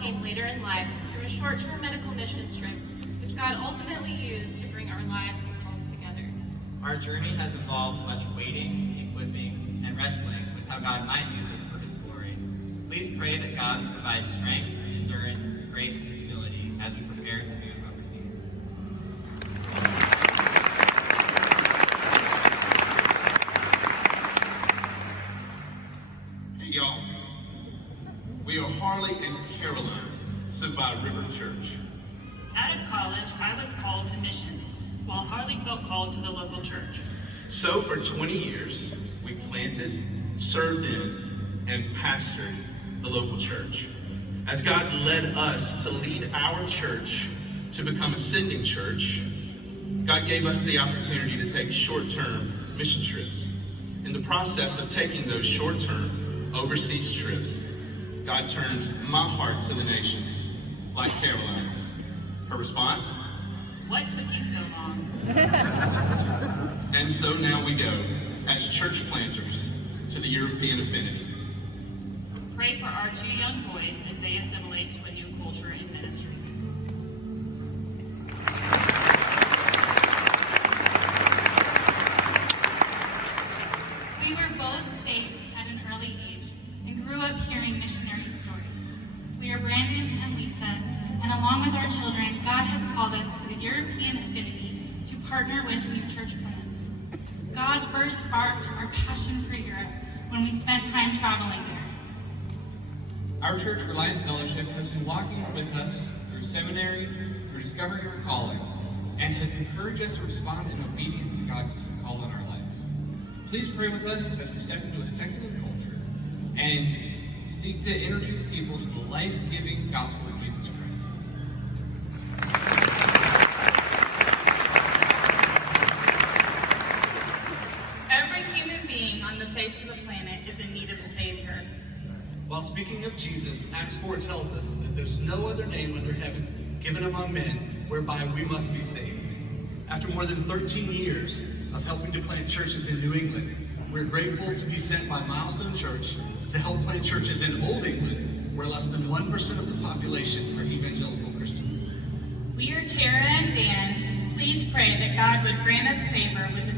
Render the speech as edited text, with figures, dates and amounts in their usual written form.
came later in life through a short-term medical missions trip, which God ultimately used to bring our lives and calls together. Our journey has involved much waiting, equipping, and wrestling with how God might use us for His glory. Please pray that God would provide strength, endurance, grace, and humility as we prepare to move overseas. Hey y'all, we are Harley and Caroline, sent by River Church. Out of college, I was called to missions, while Harley felt called to the local church. So for 20 years, we planted, served in, and pastored the local church. As God led us to lead our church to become a sending church, God gave us the opportunity to take short-term mission trips. In the process of taking those short-term overseas trips, God turned my heart to the nations, like Caroline's. Her response? What took you so long? And so now we go, as church planters, to the European Affinity. Pray for our 2 young boys as they assimilate to a new culture in ministry. We were both saved at an early age and grew up hearing missionary stories. We are Brandon and Lisa, and along with our children, God has called us to the European Affinity to partner with new church plants. God first sparked our passion for Europe when we spent time traveling there. Our church, Reliance Fellowship, has been walking with us through seminary, through discovering our calling, and has encouraged us to respond in obedience to God's call on our life. Please pray with us that we step into a secular culture and seek to introduce people to the life-giving gospel of Jesus Christ. Every human being on the face of the planet is in need of a Savior. While speaking of Jesus, Acts 4 tells us that there's no other name under heaven given among men whereby we must be saved. After more than 13 years of helping to plant churches in New England, we're grateful to be sent by Milestone Church to help plant churches in Old England, where less than 1% of the population are evangelical Christians. We are Tara and Dan. Please pray that God would grant us favor with the